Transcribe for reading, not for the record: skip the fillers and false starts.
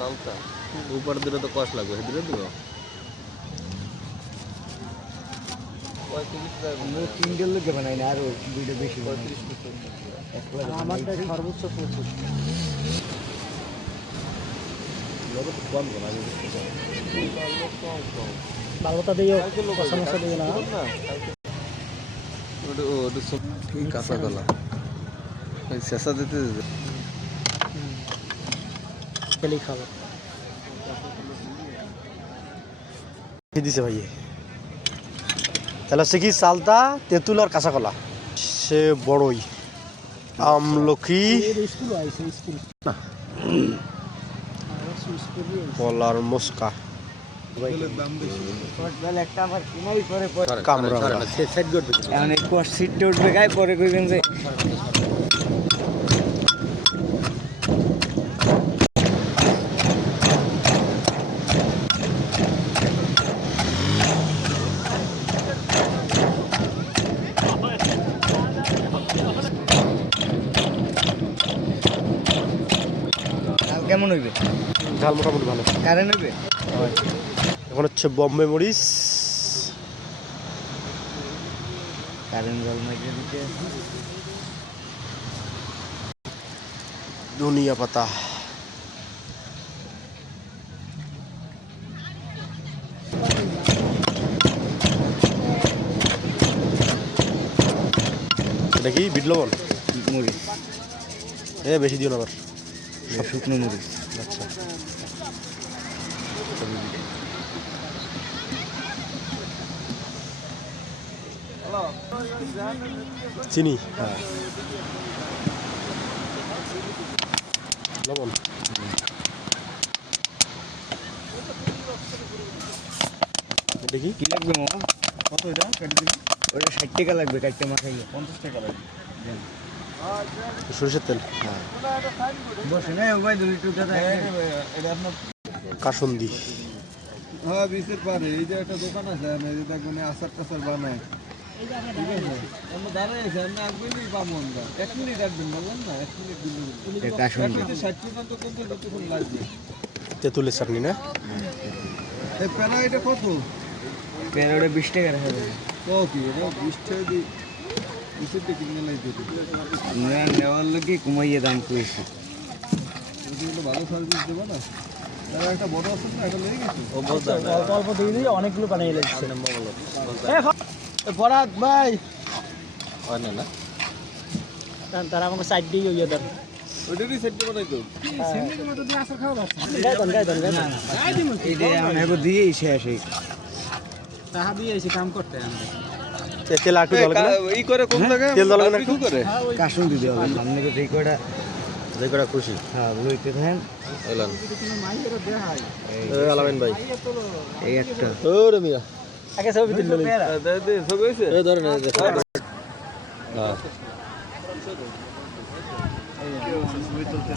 চালটা উপর দিলে তো কষ্ট লাগবে দিলে দিব কিন্ডেল লোকে বানাই না আরো দুইটা বেশি 35 আমাদের সর্বোচ্চ 25 লোকে তো কম কম আমি বালতা দিও সমস্যা দিও না ওটা সব কাঁচা কলা ওই শেষা দিতে খেলি খাবো কি দিছে ভাই তাহলে হচ্ছে কি চালতা তেঁতুল আর কাঁচা কলা সে বড়ই আমলকি স্কুল আইছে স্কুল না কলার মস্কা একটা আমার কিনাই করে কামরা সেট করবে এখন এক সিটে উঠবে গায়ে পরে কইবেন যে কেমন হইবে ঝাল মোটামুটি ভালো কারেন্ট হইবে এখন হচ্ছে বম্বে মরিচ কারেন্ট জল মাইকে দিতে ধনিয়া পাতা এটা কি বিট লবণ মরিচ বেশি দিও না আবার সব শুকনো মরিচ আচ্ছা চিনি হ্যাঁ লবণ এটা কি কি লাগবে মামা কত এটা কাটি দিবি ওটা 60 টাকা লাগবে কাটতে মাখাইলে 50 টাকা লাগবে সরিষার তেল হ্যাঁ বসে না ওই দুই টুকরা এটা আপনার কাসুন্দি হ্যাঁ বিশের পারে এই যে একটা দোকান আছে এই যে দেখুন আচার টাচার বানায় ঠিক আছে আমরা দাঁড়াইছি আমরা একদিনই পাবো আমরা 1 মিনিট রাখবেন বললেন না 1 মিনিট দিলে এটা কাশুন্দি 60 তো কত কতক্ষণ লাগবে তেঁতুলের চাটনি না এই পেনা এটা কত পেন ওটা 20 টাকা রাখা যাবে কত কি এটা 20 টাকা দি 20 টাকা কিনে লাই দিতে আমরা নেওয়ার লোকই কমাইয়ে দাম কইছি যদি এটা ভালো সার্ভিস দেব না তারা একটা বড় আছে না এটা লেগে গেছে ও অল্প অল্প দিয়ে দিয়ে অনেকগুলো বানিয়ে লাগছে বরাত ভাই হয় না না তারা আমাকে সাইড দিয়ে ইয়ে দেন ওইটারই সেট বানাই তো সিন্ডিকের মতো দিয়ে আসার খাওয়া আছে গায় আমরা দিয়েই শেষ এই তাহা দিয়ে এসে কাম করতে আমরা তেল একটু দরকার এই করে কোন জায়গায় তেল দরকার কি করে কাশুন দিতে হবে সামনে তো রেকর্ডা যেটা খুশি হ্যাঁ লইতে থাকেন এলান এই আলামিন ভাই এই একটা ওরে মিয়া আগে ছবি তুললো দে দে ছবি হইছে এই ধরেন এই দেখো হ্যাঁ ছবি তুলতে